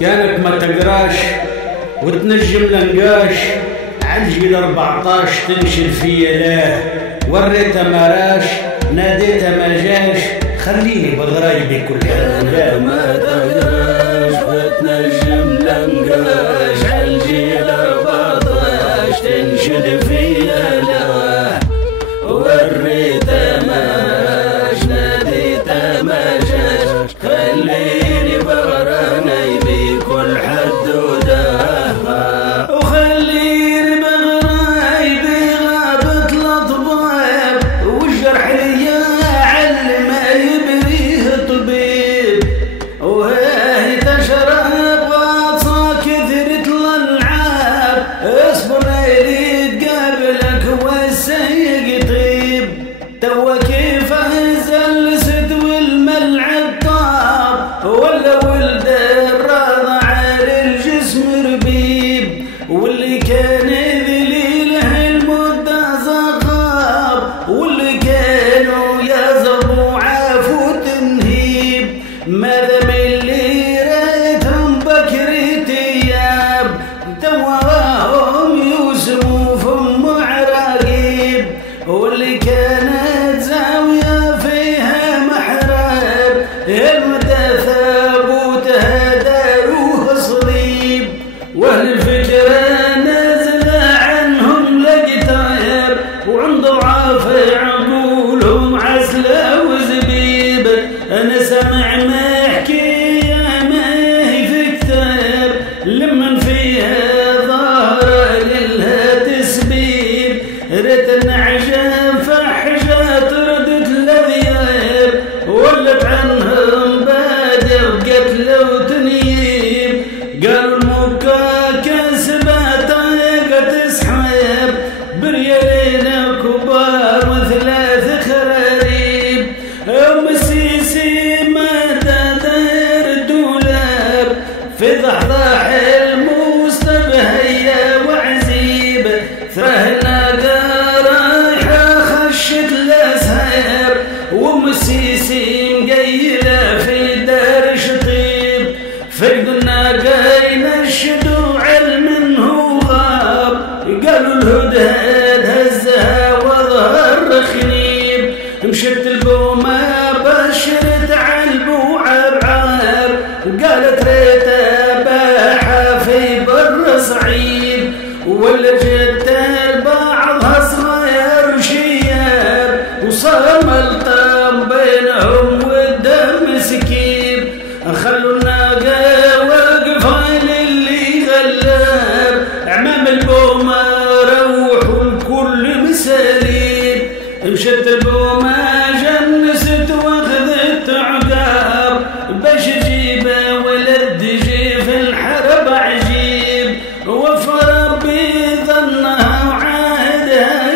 كانك ما تقراش وتنجم لنقاش عالجيل 14 تنشل فيا لاه وريته ما راش ناديته ما جاش خليني بغرايبي كلها لا ما تقراش وتنجم لنقاش عالجيل 14 تنشل فيا لاه وريته ما راش ناديته ما جاش خليني بغرايبي كل حدوده وخليني بغرايبي غابت الاطباب والجرح ليا علم يبريه طبيب وهي تشرب غاصه كثرت الالعاب اصبر ليلي تقابلك والسيق طيب توا كيف زلست والملعب طاب ولا ولد الرضع للجسم ربيب واللي كان ذليله المدة زغاب واللي كانوا يزربوا عافو تنهيب ماذا من اللي ريتهم بكري تياب تواهم يوسموا فم عراقيب واللي كانت زاوية فيها محراب المدى ثابوتها داروه صليب والفكرة نازلة عنهم لقتايب وعند ضعاف عقولهم عسلة وزبيب أنا سمع محكي ما هي في كتاب لمن فيها ظهر لها تسبيب ريت النعجة فحجة تردت لذياب ولت عنهم بادر قتل وتنيب قالوا المكاكة سباتايق تسحب بريالين كبار وثلاث خراريب ام السيسي ما دار الدولاب في ضحضاح المستبهية وعزيب ثرهنا رايحة خشت الاسهاب وام السيسي مقيلة في دار شطيب فقدنا قاينا الشدو علم هو غاب قالوا الهدهد هزها وظهر خنيب مشت البومة بشرت عالبوعة بعاب قالت ريتها باحة في بر صعيب ولا جت بعضها صغير شياب وصار ملطم بينهم والدم سكيب خلوا الناقة واقفة للي غلاب عمام البومة روحوا الكل مساليب مشت البومة جنست واخذت عقاب باش تجيبه ولد جي في الحرب عجيب وفى ربي ظنها وعاهدها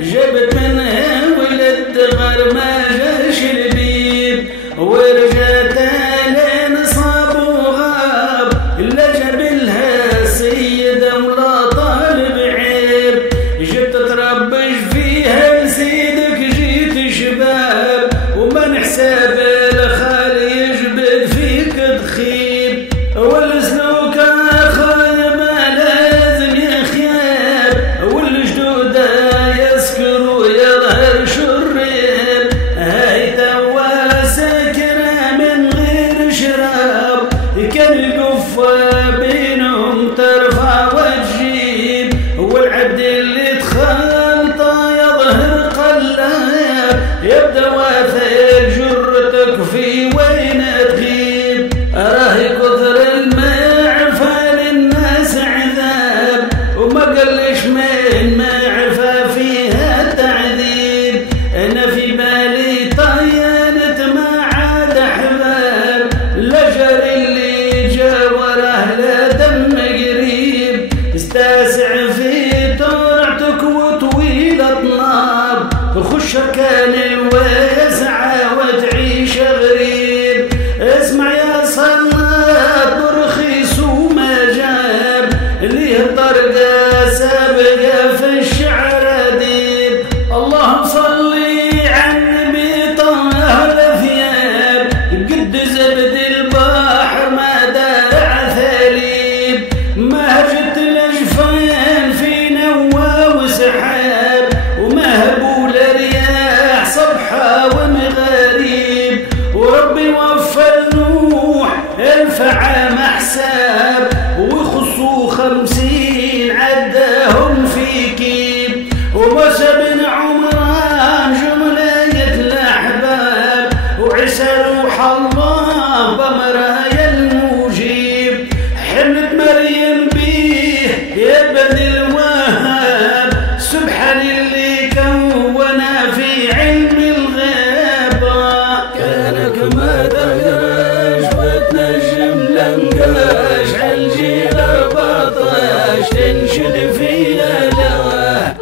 جابت منها ولد غير ما جاش البيب ورجعت لين صاب وغاب لا جاب لها سيدة ولا طالب عيب جبت تربش فيها لسيدك جيت شباب وما نحسب الخالي يجبد فيك تخيب والسلوك خايب لازم يخيب والجدود يسكر ويظهر شريب هاي توا سكرة من غير شراب كان القفة بينهم ترفع وتجيب والعبد اللي تخلطه يظهر قلاب يبدا واثق جرتك سلوح الله بمرايا المجيب حنت مريم بيه يا بني الوهاب سبحان اللي كونا في علم الغيب كانك ما تقراش وتنجم لنقاش عالجيل 14 تنشد فيها لواه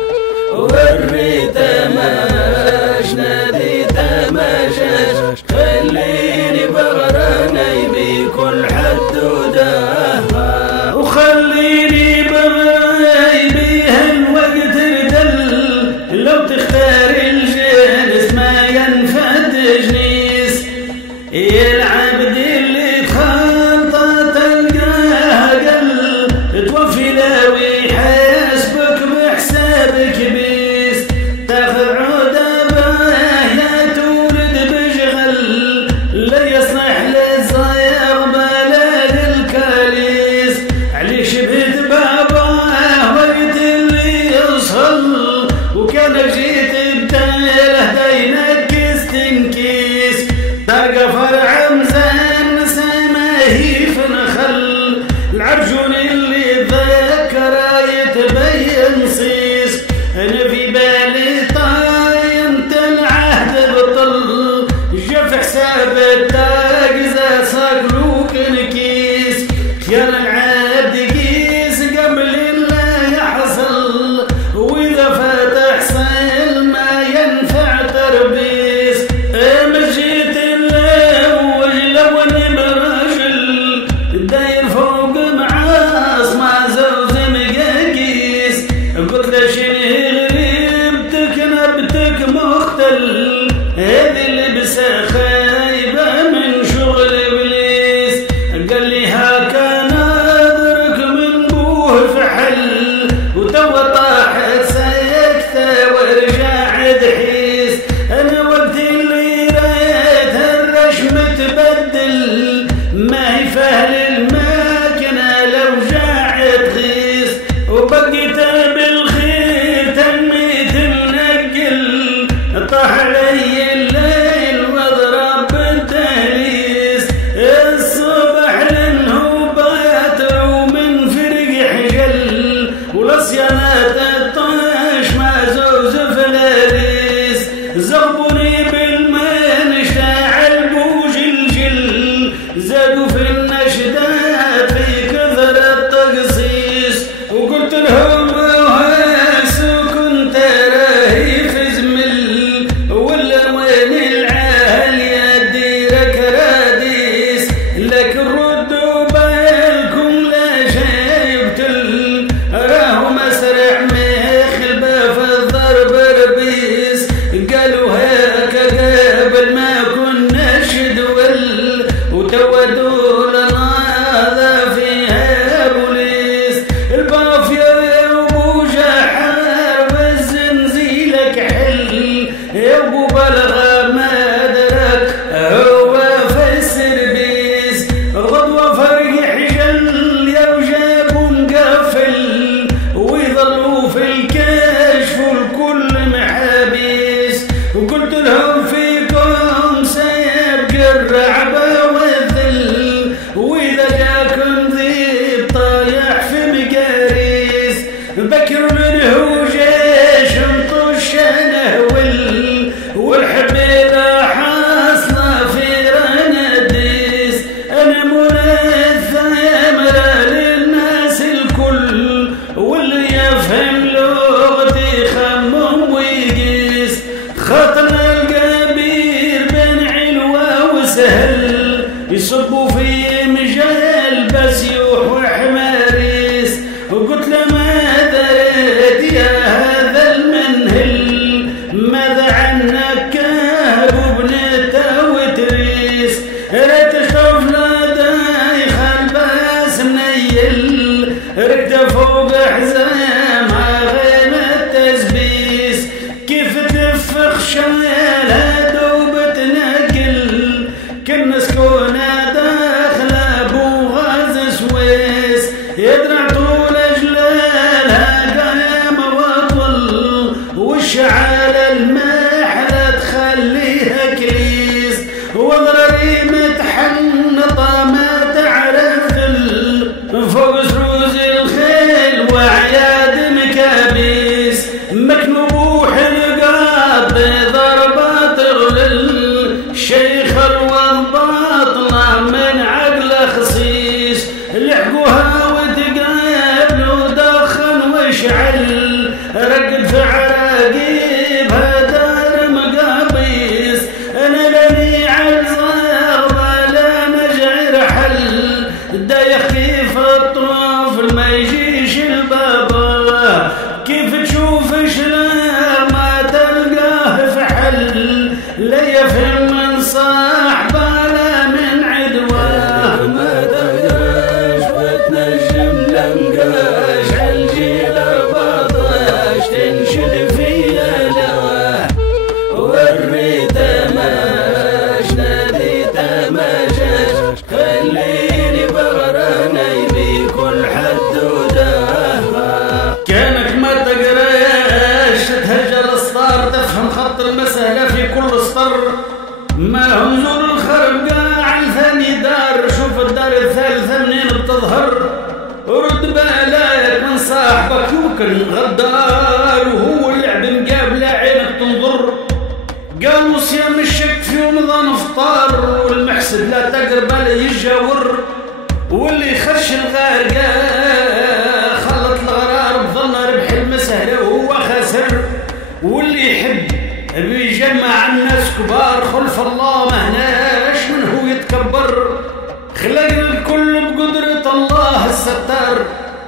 وريت ماش ناديت ما جاش خليني بغراني بكل حدودها وخليني بغراني بها الوقت ردل لو تختار الجنس ما ينفع تجنيس العبد اللي تخطى تلقاه قل توفي لو يحاسبك بحسابك بيس تاخذ عودة باهية تولد بشغل لا يصلح للزيغ بلا للكاليس عليك شبهت باباه وقت اللي يوصل وكانك جيت بداله داينكس تنكيس تلقى فرع مزان سماهي في نخل العرجون اللي ذكره يتبين صيص انا في بالي طاينت العهد بطل جف حساب التاقزة صقلوك نكيس خيار العبد قيس قبل لا يحصل واذا فتح صيل ما ينفع تربيس مجيت اللوج لو اني برجل داير فوق معاص مع زوز مقاقيس قلت له شنو غريبتك نبتك مختل هذه اللبسه خايبه من شغل ابليس قال لي هاكا ناظرك من بوه فحل وتوا طاحت سيكته ورجع دحيس انا وقت اللي رأيت الرشم تبدل ما هي فهل الماكنه لو جاعت غيس وبقيت بالخير تميت منقل طاح علي الليل واضرب بالتهليس الصبح للنوبات ومن فرق حجل ولصيانات الطاش ما زوز فلاريس زغبوني بالمنشة عالبوج الجل زادوا في النشدات في كثر التقصيص وقلت لهم وهاس وكنت راهي في زمل ولا وين العاهل يا ديرك راديس لكن ردوا بالكم لا جايبتل راهو مسرع مخلبه في الضرب ربيس قالوا هاكا قبل ما كنا شدول وتودوا لنا هذا فيها بوليس البافيا وبوجا حار والزنزيلك حل يا ابو بلغه ما درك هو في السربيس غدوه فرق حجل يا وجابوا مقفل ويظلوا في الكشف والكل محابيس وقلت لهم فيكم سيبقى الرعبه والذل واذا جاكم ذيب طايح في مقاريس بكر منه جيش انطش نهول والحبيبه حاصله في رنديس انا منثمره للناس الكل واللي يفهم لغتي خمم ويقيس خطنا القبير بين علوه وسهل يصبوا في مجال بس يوح وحماريس وقلت له ما دريت يا هذا المنهل ماذا عنك كهب وبنته وتريس ريت شوف لا دايخ الباس منيل ركده فوق حزامها غير التسبيس كيف تفخ شمالها دوب تنقل كنا سكونة داخل وضرري متحنطة ما تعرف ذل فوق سروز الخيل وعياد مكابيس مكنوح القاط ضربات غلل شيخ الوضباط طلع من عقله خصيص لحقوها وتقابل ودخن واشعل رقد في عراقيبها دار مقابيس انا لاني عالزار ولا نجعر حل دايخ كيف الطرف ما يجيش البابا كيف تشوف شلام ما تلقاه في حل لا يفهم من صاحبه لا من عدواه ما تقدرش وتنجم لنقاش عالجيل 14 تنشد فيها لواه وريته ماش ناديته ما جاش خليني براني بكل حد وداه كانك ما تقراش تهجر السطر تفهم خط المسألة في كل سطر ما هم زور الخرب قاع ثاني دار شوف الدار الثالثة منين بتظهر رد بالك من صاحبك يمكن غدار وهو اللعب مقابله عينك تنظر قالوا صيام الشك في رمضان افطار والمحسد لا تقرب لا يجاور واللي خش الغارقة خلط الغرار بظن ربح المسهلة وهو خسر واللي يحب بيجمع الناس كبار خلف الله مهناش من هو يتكبر خلق الكل بقدرة الله الستار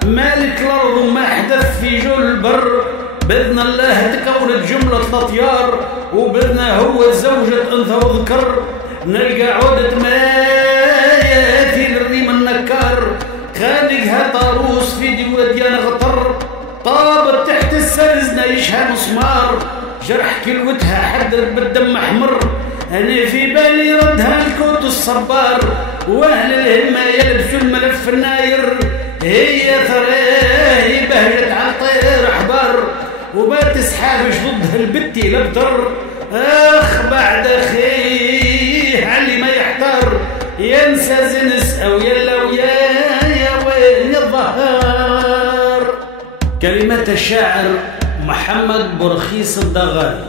مالك الأرض وما حدث في جو البر بإذن الله تكونت جملة الأطيار وبإذنه هو زوجة أنثى وذكر نلقى عودة ماياتي للريم النكار خالقها طاروس في ديوان غطر طابت تحت السلزنة يشها مسمار جرح كلوتها حدرت بالدم أحمر أنا في بالي ردها الكوت الصبار وأهل الهمة يلبسوا الملف الناير هي ثراه بهجت على الطير أحبار وما تسحابش ضدها البتي لبتر أخ بعد أخيه علي ما يحتار ينسى زنس أو يلا ويا وين الظهر. كلمة الشاعر محمد برخيص الدغاري.